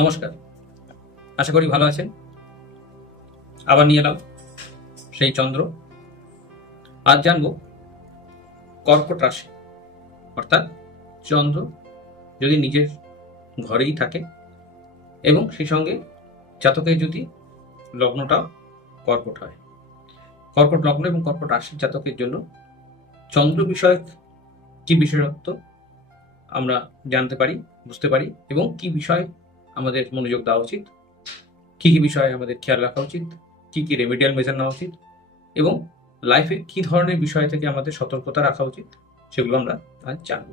নমস্কার, আশা করি ভালো আছেন। আবার নিয়ে এলাম সেই চন্দ্র। আজ জানবো কর্কট রাশি, অর্থাৎ চন্দ্র যদি নিজের ঘরেই থাকে এবং সেই সঙ্গে জাতকের যদি লগ্নটা কর্কট হয়, কর্কট লগ্ন এবং কর্কট রাশির জাতকের জন্য চন্দ্র বিষয়ক কি বিশেষত্ব আমরা জানতে পারি, বুঝতে পারি এবং কি বিষয় আমাদের মনোযোগ দেওয়া উচিত, কি কি বিষয়ে আমাদের খেয়াল রাখা উচিত, কি কি রেমিডিয়াল মেজার নেওয়া উচিত এবং লাইফে কি ধরনের বিষয় থেকে আমাদের সতর্কতা রাখা উচিত, সেগুলো আমরা আজ জানব।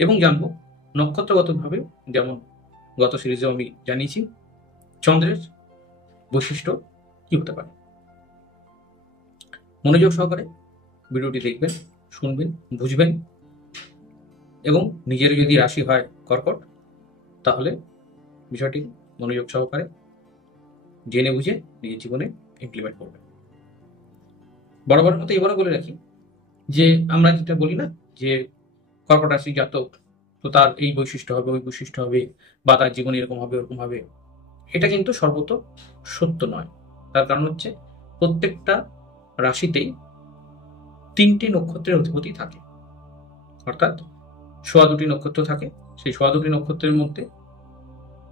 এবং জানবো নক্ষত্রগতভাবে, যেমন গত সিরিজেও আমি জানিয়েছি, চন্দ্রের বৈশিষ্ট্য কি হতে পারে। মনোযোগ সহকারে ভিডিওটি দেখবেন, শুনবেন, বুঝবেন এবং নিজের যদি রাশি হয় কর্কট, তাহলে বিষয়টি মনোযোগ সহকারে জেনে বুঝে নিজের জীবনে ইমপ্লিমেন্ট করবেন। বরাবর মতো এবারও বলে রাখি যে আমরা যেটা বলি না যে কর্কট রাশি জাতক তো তার এই বৈশিষ্ট্য হবে, ওই বৈশিষ্ট্য হবে, বা তার জীবনে এরকম হবে ওরকম হবে, এটা কিন্তু সর্বত সত্য নয়। তার কারণ হচ্ছে প্রত্যেকটা রাশিতেই 3টে নক্ষত্রের অধিপতি থাকে, অর্থাৎ 2.25 নক্ষত্র থাকে। সেই 2.25 নক্ষত্রের মধ্যে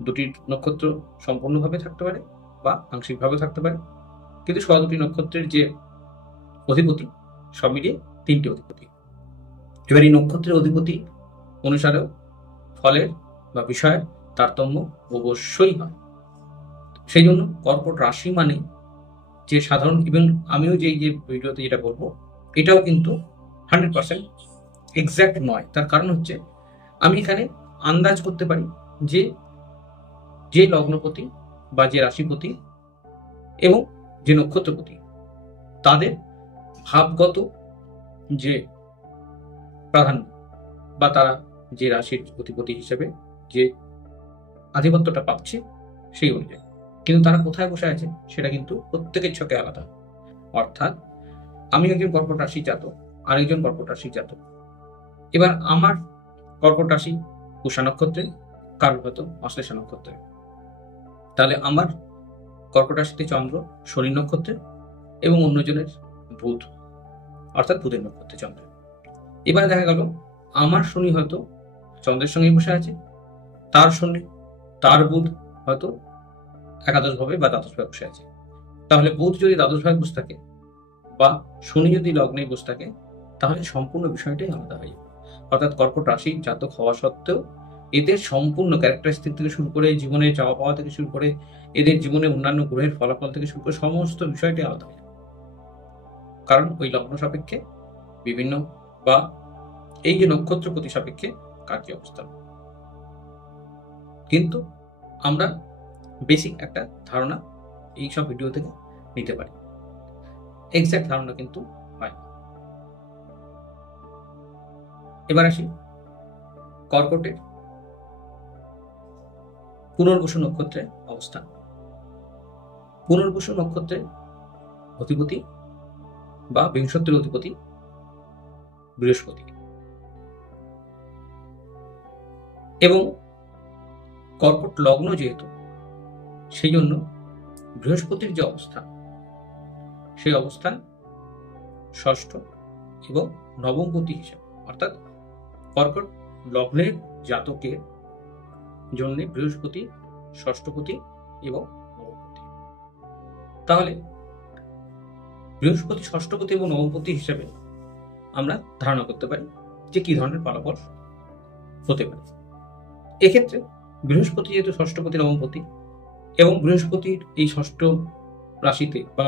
2টি নক্ষত্র সম্পূর্ণভাবে থাকতে পারে বা আংশিকভাবে থাকতে পারে, কিন্তু 2.25 নক্ষত্রের যে অধিপতি সব মিলিয়ে 3টে অধিপতি। এবার এই নক্ষত্রের অধিপতি অনুসারেও ফলের বা বিষয়ের তারতম্য অবশ্যই হয়। সেই জন্য কর্কট রাশি মানে যে সাধারণ, এবং আমিও যে ভিডিওতে যেটা বলবো এটাও কিন্তু 100% এক্সাক্ট নয়। তার কারণ হচ্ছে আমি এখানে আন্দাজ করতে পারি যে যে লগ্নপতি বা যে রাশিপতি এবং যে নক্ষত্রপতি তাদের ভাবগত যে প্রাধান্য বা তারা যে রাশির অধিপতি হিসেবে যে আধিপত্যটা পাচ্ছে সেই অনুযায়ী, কিন্তু তারা কোথায় বসে আছে সেটা কিন্তু প্রত্যেকের ছকে আলাদা। অর্থাৎ আমি একজন কর্কট রাশি জাতক, আরেকজন কর্কট রাশি জাতক। এবার আমার কর্কট রাশি পুষা নক্ষত্রে, কারোর হয়তো অশ্লেষা নক্ষত্রে, তাহলে আমার কর্কট রাশিতে চন্দ্র শনি নক্ষত্রে এবং অন্যজনের বুধ, অর্থাৎ বুধের নক্ষত্রে চন্দ্র। এবারে দেখা গেল আমার শনি হয়তো চন্দ্রের সঙ্গেই বসে আছে, তার শনি তার বুধ হয়তো একাদশ ভাবে বা দ্বাদশ ভাবে বসে আছে। তাহলে বুধ যদি দ্বাদশ ভাবে বসে থাকে বা শনি যদি লগ্নে বসে থাকে, তাহলে সম্পূর্ণ বিষয়টাই আলাদা হয়ে যাবে। অর্থাৎ কর্কট রাশি জাতক হওয়া সত্ত্বেও এদের সম্পূর্ণ ক্যারেক্টারিস্টিক থেকে শুরু করে, জীবনে চাওয়া পাওয়া থেকে শুরু করে, এদের জীবনে অন্যান্য গ্রহের ফলাফল থেকে শুরু করে সমস্ত বিষয়টাই আলাদা হয়ে যাবে। কারণ ওই লগ্ন সাপেক্ষে বিভিন্ন বা এই যে নক্ষত্রপতি সাপেক্ষে কার কি অবস্থা। কিন্তু আমরা বেসিক একটা ধারণা এইসব ভিডিও থেকে নিতে পারি, এক্সাক্ট ধারণা কিন্তু হয়। এবার আসি কর্কটের পুনর্বসু নক্ষত্রের অবস্থান। পুনর্বসু নক্ষত্রের অধিপতি বা বিংশতির অধিপতি বৃহস্পতি, এবং কর্কট লগ্ন যেহেতু, সেই জন্য বৃহস্পতির যে অবস্থান, সেই অবস্থান ষষ্ঠ এবং নবমপতি হিসেবে, অর্থাৎ কর্কট লগ্নের জাতকের জন্য বৃহস্পতি ষষ্ঠপতি এবং নবমপতি। তাহলে বৃহস্পতি ষষ্ঠপতি এবং নবমপতি হিসেবে আমরা ধারণা করতে পারি যে কি ধরনের ফলাফল হতে পারে। এক্ষেত্রে বৃহস্পতি যেহেতু ষষ্ঠপতি নবমপতি এবং বৃহস্পতির এই ষষ্ঠ রাশিতে বা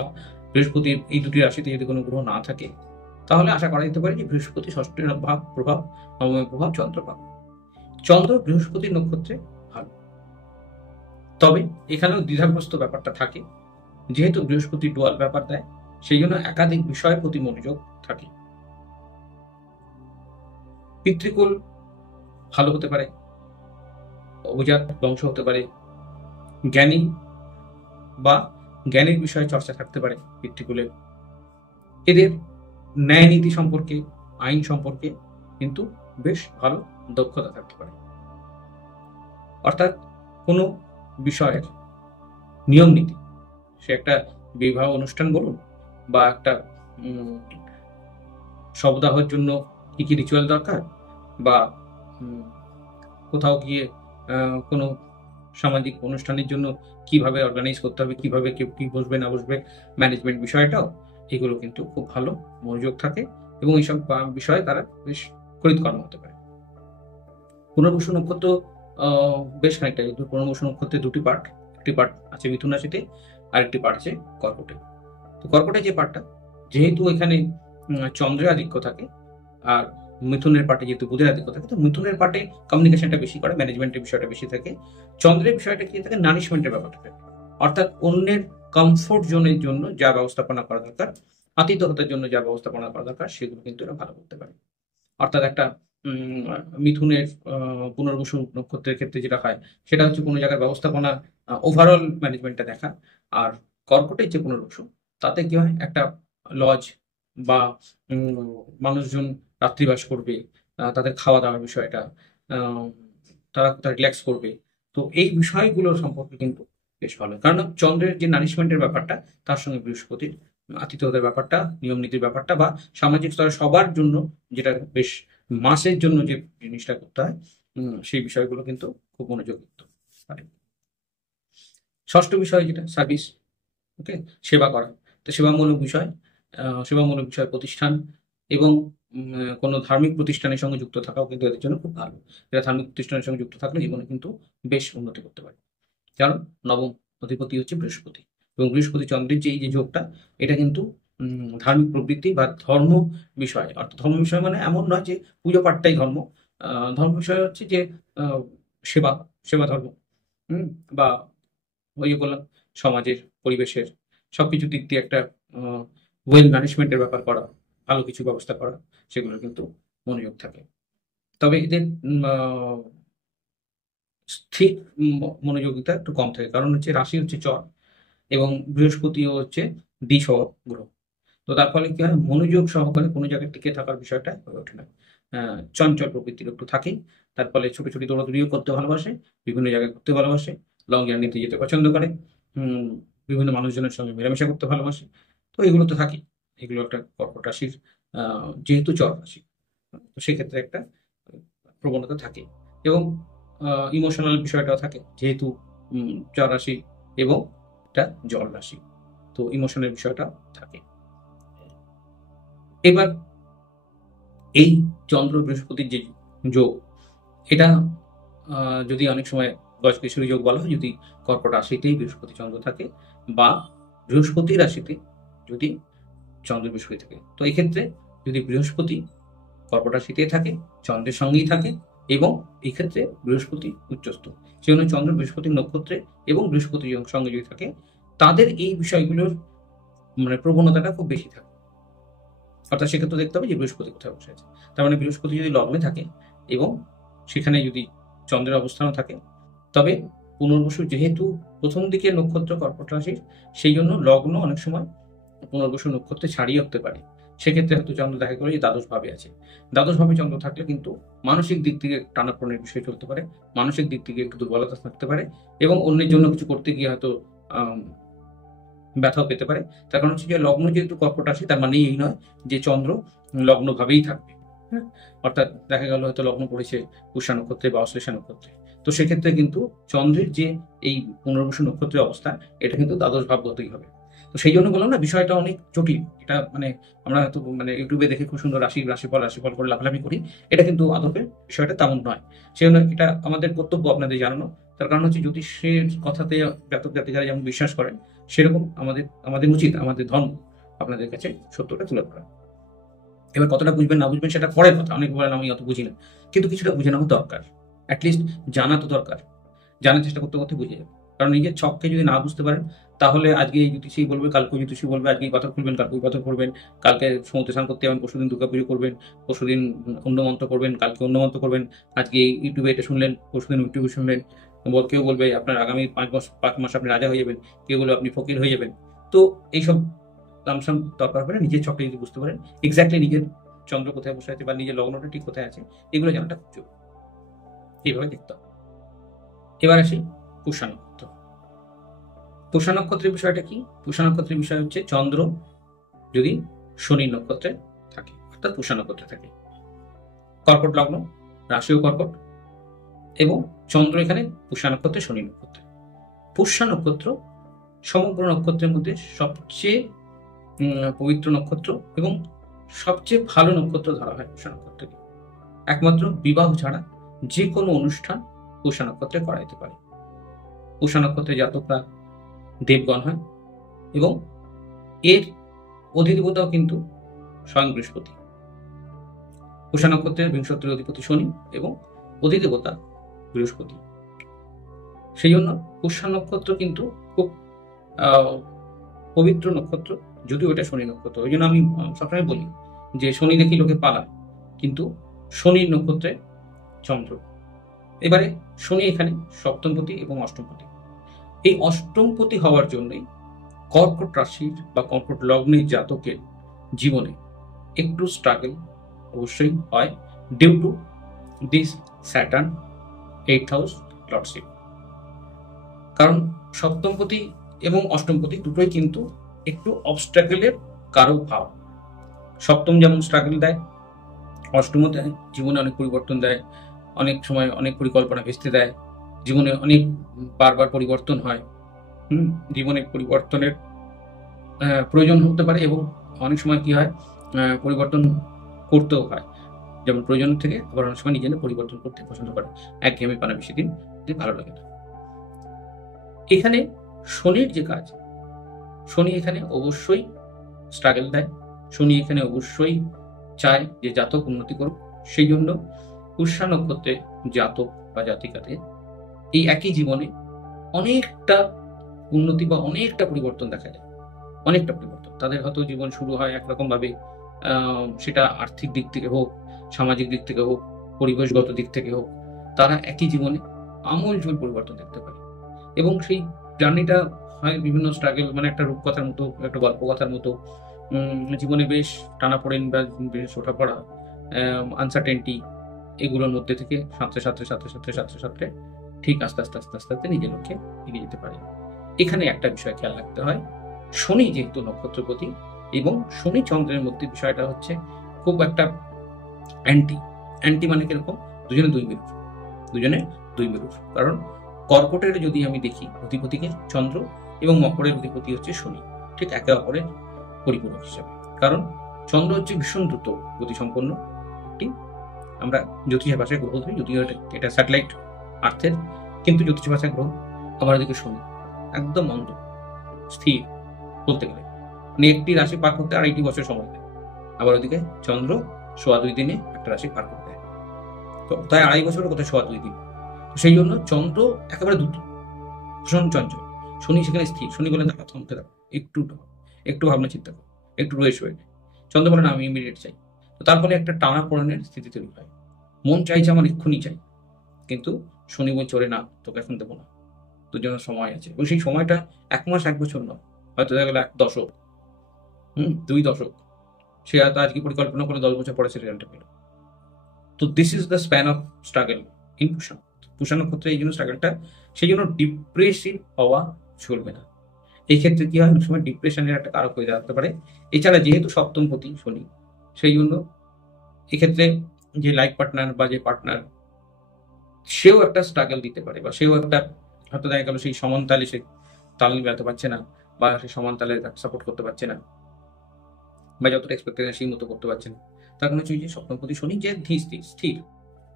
বৃহস্পতির এই দুটি রাশিতে যদি কোনো গ্রহ না থাকে, তাহলে আশা করা যেতে পারে যে বৃহস্পতি ষষ্ঠের ভাব প্রভাব, নবমের প্রভাব চন্দ্র পাবে। চন্দ্র বৃহস্পতির নক্ষত্রে ভালো, তবে এখানেও দ্বিধাগ্রস্ত ব্যাপারটা থাকে। যেহেতু বৃহস্পতি ডুয়াল ব্যাপার দেয়, সেই জন্য একাধিক বিষয়ের প্রতি মনোযোগ থাকে। পিতৃকুল ভালো হতে পারে, অভিজাত বংশ হতে পারে, জ্ঞানী বা জ্ঞানের বিষয়ে চর্চা থাকতে পারে পিতৃকুলে, এদের ন্যায় নীতি সম্পর্কে, আইন সম্পর্কে কিন্তু বেশ ভালো দক্ষতা থাকতে পারে। অর্থাৎ কোনো বিষয়ের নিয়ম নীতি, সে একটা বিবাহ অনুষ্ঠান বলুন বা একটা শবদাহের জন্য কি কি রিচুয়াল দরকার, বা কোথাও গিয়ে কোনো সামাজিক অনুষ্ঠানের জন্য কিভাবে অর্গানাইজ করতে হবে, কিভাবে কেউ কি বসবে না বসবে, ম্যানেজমেন্ট বিষয়টাও, এগুলো কিন্তু খুব ভালো মনোযোগ থাকে এবং এইসব বিষয়ে তারা বেশ কৃতকর্ম হতে পারে। পুনর্বসু নক্ষত্র বেশ খানিকটা, কিন্তু পুনর্বসু নক্ষত্রের দুটি পার্ট, একটি পার্ট আছে মিথুন রাশিতে আর একটি পার্ট আছে কর্কটে। তো কর্কটে যে পার্টটা, যেহেতু এখানে চন্দ্রের আধিক্য থাকে আর মিথুনের পার্টে যেহেতু বুধের আধিক্য থাকে, তো মিথুনের পার্টে কমিউনিকেশনটা বেশি করে, ম্যানেজমেন্টের বিষয়টা বেশি থাকে। চন্দ্রের বিষয়টা কি থাকে, নারিশমেন্টের ব্যাপারটা থাকে, অর্থাৎ অন্যের কমফোর্ট জোনের জন্য যা ব্যবস্থাপনা করা দরকার, আতিথ্যতার জন্য যা ব্যবস্থাপনা করা দরকার, সেগুলো কিন্তু এরা ভালো করতে পারে। অর্থাৎ একটা মিথুনের পুনর্বসু নক্ষত্রের ক্ষেত্রে যেটা হয়, সেটা হচ্ছে কোনো জায়গার ব্যবস্থাপনা, ওভারঅল ম্যানেজমেন্টটা দেখা। আর কর্কটের যে পুনর্বসু, তাতে কি হয়, একটা লজ বা মানুষজন রাত্রিবাস করবে, তাদের খাওয়া দাওয়ার বিষয়টা, তারা রিল্যাক্স করবে। তো এই বিষয়গুলো সম্পর্কে কিন্তু বেশ ভালো, কারণ চন্দ্রের যে নারিশমেন্টের ব্যাপারটা, তার সঙ্গে বৃহস্পতির আতিথ্যতার ব্যাপারটা, নিয়ম নীতির ব্যাপারটা, বা সামাজিক স্তরে সবার জন্য যেটা বেশ মাসের জন্য যে জিনিসটা করতে হয়, সেই বিষয়গুলো কিন্তু খুব মনোযোগ দিতে পারে। ষষ্ঠ বিষয় যেটা সার্ভিস, ওকে, সেবা করা। তো সেবামূলক বিষয়, সেবামূলক বিষয় প্রতিষ্ঠান এবং কোনো ধার্মিক প্রতিষ্ঠানের সঙ্গে যুক্ত থাকাও কিন্তু এদের জন্য খুব ভালো। এরা ধার্মিক প্রতিষ্ঠানের সঙ্গে যুক্ত থাকলে জীবনে কিন্তু বেশ উন্নতি করতে পারে, কারণ নবম অধিপতি হচ্ছে বৃহস্পতি, এবং বৃহস্পতি চন্দ্রের যে এই যে যোগটা, এটা কিন্তু ধার্মিক প্রবৃত্তি বা ধর্ম বিষয়। অর্থাৎ ধর্ম বিষয় মানে এমন নয় যে পুজো পাঠটাই ধর্ম, ধর্ম বিষয় হচ্ছে যে সেবা, সেবা ধর্ম, বা ওই যে বললাম সমাজের, পরিবেশের সবকিছু দিক দিয়ে একটা ওয়েল ম্যানেজমেন্টের ব্যাপার করা, ভালো কিছু ব্যবস্থা করা, সেগুলো কিন্তু মনোযোগ থাকে। তবে এদের স্থির মনোযোগিতা একটু কম থাকে, কারণ হচ্ছে রাশি হচ্ছে চর এবং বৃহস্পতিও হচ্ছে দ্বিসহ গ্রহ। তো তার ফলে কি হয়, মনোযোগ সহকারে কোনো জায়গায় টিকে থাকার বিষয়টা হয়ে ওঠে না। চঞ্চল প্রকৃতির একটু থাকেই, তার ফলে ছোট ছোট দৌড়াদৌড়িও করতে ভালোবাসে, বিভিন্ন জায়গায় ঘুরতে ভালোবাসে, লং জার্নিতে যেতে পছন্দ করে, বিভিন্ন মানুষজনের সঙ্গে মেলামেশা করতে ভালোবাসে। তো এগুলো তো থাকেই, এগুলো একটা কর্কট রাশির যেহেতু চর রাশি, তো সেক্ষেত্রে একটা প্রবণতা থাকে, এবং ইমোশনাল বিষয়টাও থাকে, যেহেতু চর রাশি এবং এটা জল রাশি, তো ইমোশনের বিষয়টা থাকে। এবার এই চন্দ্র বৃহস্পতির যে যোগ, এটা যদি অনেক সময় গজকেশরী যোগ বলা হয়, যদি কর্কট রাশিতেই বৃহস্পতি চন্দ্র থাকে, বা বৃহস্পতি রাশিতে যদি চন্দ্র বৃহস্পতি থাকে, তো এই ক্ষেত্রে যদি বৃহস্পতি কর্কট রাশিতে থাকে, চন্দ্রের সঙ্গেই থাকে, এবং এই ক্ষেত্রে বৃহস্পতি উচ্চস্থ, সেজন্য চন্দ্র বৃহস্পতির নক্ষত্রে এবং বৃহস্পতির সঙ্গে যদি থাকে, তাদের এই বিষয়গুলোর মানে প্রবণতাটা খুব বেশি থাকে। অর্থাৎ সেক্ষেত্রে দেখতে হবে যে বৃহস্পতি কোথায় বসে আছে। তার মানে বৃহস্পতি যদি লগ্নে থাকে এবং সেখানে যদি চন্দ্রের অবস্থানও থাকে, তবে পুনর্বসু যেহেতু প্রথম দিকে নক্ষত্র কর্কট রাশির, সেই জন্য লগ্ন অনেক সময় পুনর্বসু নক্ষত্রে ছাড়িয়ে হতে পারে। সেক্ষেত্রে হয়তো চন্দ্র দেখা গেল যে দ্বাদশ ভাবে আছে, দ্বাদশ ভাবে চন্দ্র থাকলে কিন্তু মানসিক দিক থেকে টানাপোড়েনের বিষয় চলতে পারে, মানসিক দিক থেকে একটু দুর্বলতা থাকতে পারে, এবং অন্যের জন্য কিছু করতে গিয়ে হয়তো ব্যথাও পেতে পারে। তার কারণ হচ্ছে যে লগ্ন যেহেতু কর্কট রাশি, তার মানে এই নয় যে চন্দ্র লগ্ন ভাবেই থাকবে। হ্যাঁ, অর্থাৎ দেখা গেল হয়তো লগ্ন পড়েছে পুষ্যা নক্ষত্রে বা অশ্লেষা নক্ষত্রে, তো সেক্ষেত্রে কিন্তু চন্দ্রের যে এই পুনর্বসু নক্ষত্রের অবস্থা, এটা কিন্তু দ্বাদশ ভাবগতই হবে। তো সেই জন্য বললাম না, বিষয়টা অনেক জটিল। এটা মানে আমরা হয়তো মানে ইউটিউবে দেখে খুব সুন্দর রাশিফল করে লাফালাফি করি, এটা কিন্তু আদপে বিষয়টা তেমন নয়। সেই জন্য এটা আমাদের কর্তব্য আপনাদের জানানো। তার কারণ হচ্ছে জ্যোতিষের কথাতে জাতক জাতিকারা যেমন বিশ্বাস করেন, সেরকম আমাদের উচিত, আমাদের ধর্ম আপনাদের কাছে সত্যটা তুলে ধরা। এবার কতটা বুঝবেন না বুঝবেন সেটা পরের কথা, অনেক বলেন আমি অত বুঝি না, কিন্তু কিছুটা বুঝে নেওয়া দরকার, অ্যাটলিস্ট জানা তো দরকার, জানার চেষ্টা করতে করতে বুঝে যাবে। কারণ নিজের ছককে যদি না বুঝতে পারেন, তাহলে আজকে এই জ্যোতিষী বলবে, কালকে জ্যোতিষী বলবে, আজকে এই পাথর খুলবেন, কালকে ওই পাথর করবেন, কালকে সমুদ্রে স্নান করতে যাবেন, পরশুদিন দুর্গাপুজো করবেন, পরশুদিন অন্য মন্ত্র করবেন, কালকে অন্য মন্ত্র করবেন, আজকে ইউটিউবে এটা শুনলেন, পরশুদিন ইউটিউবে শুনলেন। কেউ বলবে আপনার আগামী 5 মাস আপনি রাজা হয়ে যাবেন, কেউ বলবে আপনি ফকির হয়ে যাবেন। তো এইসব তামসাম দরকার হবে না, নিজের ছকটা যদি বুঝতে পারেন, এক্স্যাক্টলি নিজের চন্দ্র কোথায় বসে আছে বা নিজের লগ্নটা ঠিক কোথায় আছে, এগুলো জানাটা খুব জরুরি। এইভাবে দেখতে হবে। এবার আসি পুষ্যা নক্ষত্র। পুষা নক্ষত্রের বিষয়টা কি? পুষা নক্ষত্রের বিষয় হচ্ছে চন্দ্র যদি শনি নক্ষত্রে থাকে, অর্থাৎ পুষা নক্ষত্রে থাকে, কর্কট লগ্ন, রাশিও কর্কট, এবং চন্দ্র এখানে পুষা নক্ষত্রে, শনি নক্ষত্রে। পুষ্যা নক্ষত্র সমগ্র নক্ষত্রের মধ্যে সবচেয়ে পবিত্র নক্ষত্র এবং সবচেয়ে ভালো নক্ষত্র ধরা হয় পুষা নক্ষত্রকে। একমাত্র বিবাহ ছাড়া যে কোনো অনুষ্ঠান পুষা নক্ষত্রে করা যেতে পারে। পুষা নক্ষত্রে জাতকরা দেবগণ হয় এবং এর অধিদেবতাও কিন্তু স্বয়ং বৃহস্পতি। পুষা নক্ষত্রের বিংশতির অধিপতি শনি এবং অধিদেবতা বৃহস্পতি। সেই জন্য পুষ্যা নক্ষত্র কিন্তু খুব পবিত্র নক্ষত্র, যদিও এটা শনি নক্ষত্র। ওই জন্য আমি সবসময় বলি যে শনি দেখি লোকে পালায়, কিন্তু শনির নক্ষত্রে চন্দ্র। এবারে শনি এখানে সপ্তমপতি এবং অষ্টমপতি। এই অষ্টমপতি হওয়ার জন্যই কর্কট রাশির বা কর্কট লগ্নের জাতকের জীবনে একটু স্ট্রাগল অবশ্যই হয়, due to this Saturn 8th house lordship. কারণ সপ্তমপতি এবং অষ্টমপতি দুটোই কিন্তু একটু অবস্ট্রাগলের কারক ভাব। সপ্তম যেমন স্ট্রাগল দেয়, অষ্টমও দেয়, জীবনে অনেক পরিবর্তন দেয়, অনেক সময় অনেক পরিকল্পনা ভেস্তে দেয়, জীবনে অনেক বারবার পরিবর্তন হয়। জীবনে পরিবর্তনের প্রয়োজন হতে পারে এবং অনেক সময় কি হয়, পরিবর্তন করতেও হয়। যেমন প্রয়োজন থেকে আবার অনেক সময় নিজেদের পরিবর্তন করতে পছন্দ করে, একঘেয়েমি পানা বেশি দিন ভালো লাগে না। এখানে শনির যে কাজ, শনি এখানে অবশ্যই স্ট্রাগল দেয়, শনি এখানে অবশ্যই চায় যে জাতক উন্নতি করুক। সেই জন্য পুষ্যা নক্ষত্রে জাতক বা জাতিকাদের এই একই জীবনে অনেকটা উন্নতি বা অনেকটা পরিবর্তন দেখা যায়, অনেকটা পরিবর্তন। তাদের হয়তো জীবন শুরু হয় একরকম ভাবে, সেটা আর্থিক দিক থেকে হোক, সামাজিক দিক থেকে হোক, পরিবেশগত দিক থেকে হোক, তারা একই জীবনে আমূলচূল পরিবর্তন দেখতে পারে। এবং সেই জার্নিটা হয় বিভিন্ন স্ট্রাগল, মানে একটা রূপকথার মতো, একটা গল্প কথার মতো। জীবনে বেশ টানাপোড়েন বা বেশ ওঠাপড়া, আনসার্টেনটি, এগুলোর মধ্যে থেকে সাঁতরে সাঁতরে সাঁতরে সাঁতরে সাঁতরে সাঁতরে ঠিক আস্তে আস্তে আস্তে আস্তে আস্তে নিজের লক্ষ্যে এগিয়ে যেতে পারে। এখানে একটা বিষয় খেয়াল রাখতে হয়, শনি যেহেতু নক্ষত্রপতি এবং শনি চন্দ্রের মধ্যে বিষয়টা হচ্ছে খুব একটা অ্যান্টি মানে কিরকম, দুজনে দুই মেরুর। কারণ কর্কটের যদি আমি দেখি অধিপতিকে চন্দ্র এবং মকরের অধিপতি হচ্ছে শনি, ঠিক একে অপরের পরিপূরক হিসাবে। কারণ চন্দ্র হচ্ছে ভীষণ দ্রুত গতিসম্পন্ন একটি, আমরা জ্যোতিষ ভাষায় গ্রহ ধরি, যদিও এটা স্যাটেলাইট আর্থের, কিন্তু জ্যোতিষ ভাষায় গ্রহ। আবার ওদিকে শনি একদম মন্দ স্থির বলতে গেলে, মানে একটি রাশি পার করতে 2.5 বছর সময় দেয়। আবার ওদিকে চন্দ্র 2.25 দিনে একটা রাশি পার করতে দেয়, তো তাই 2.5 বছর কোথায় 2.25 দিন। সেই জন্য চন্দ্র একেবারে দ্রুত, ভীষণ চঞ্চল। শনি সেখানে স্থির। শনি বলে দেখো থমকে দেখো, একটু ভাবনা চিন্তা করো, একটু রয়ে শোয়ে। চন্দ্র বলে না আমি ইমিডিয়েট চাই। তো তার ফলে একটা টানা পড়নের স্থিতি তৈরি হয়, মন চাইছে আমার এক্ষুনি চাই, কিন্তু শনি বলছে ওরে না, তোকে এখন দেবো না, তোর জন্য সময় আছে। এবং সেই সময়টা 1 মাস 1 বছর নয়, হয়তো দেখা গেল 1 দশক, 2 দশক। সে হয়তো আজকে পরিকল্পনা করে 10 বছর পরে সে রেজাল্টটা পেল। তো this is the span of struggle in পুষা নক্ষত্রে। এই জন্য স্ট্রাগলটা, সেই জন্য ডিপ্রেসিভ হওয়া চলবে না। এই ক্ষেত্রে কি হয়, অনেক সময় ডিপ্রেশনের একটা কারক হয়ে দাঁড়াতে পারে। এছাড়া যেহেতু সপ্তমপতি শনি, সেই জন্য এক্ষেত্রে যে লাইফ পার্টনার বা যে পার্টনার, সেও একটা স্ট্রাগল দিতে পারে, বা সেও একটা হয়তো দেখা গেল সেই সমান তালে সে তাল মিলাতে পারছে না, বা সেই সমান তালে সাপোর্ট করতে পারছে না, বা যতটা এক্সপেক্টেশন সেই মতো করতে পারছে না। তার কারণে হচ্ছে যে সপ্তমপতি শনি যে স্থির।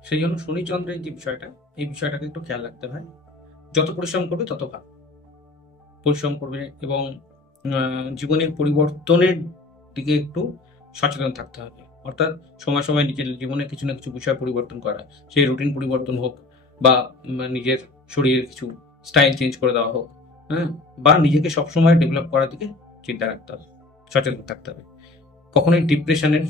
সেই জন্য শনি চন্দ্রের যে বিষয়টা, এই বিষয়টাকে একটু খেয়াল রাখতে হয়। যত পরিশ্রম করবে তত ভালো, পরিশ্রম করবে এবং জীবনের পরিবর্তনের দিকে একটু সচেতন থাকতে হবে। অর্থাৎ সময় সময় নিজের জীবনে কিছু না কিছু বিষয় পরিবর্তন করা, সেই রুটিন পরিবর্তন হোক, বা নিজের শরীরের কিছু স্টাইল চেঞ্জ করে দেওয়া হোক, বা নিজেকে সবসময় ডেভেলপ করার দিকে চিন্তা রাখতে হবে, সচেতন থাকতে হবে। কখনোই ডিপ্রেশনের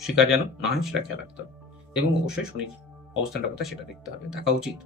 শিকার যেন না হয় সেটা খেয়াল রাখতে হবে। এবং অবশ্যই শনির অবস্থানটা কোথায় সেটা দেখতে হবে, দেখা উচিত।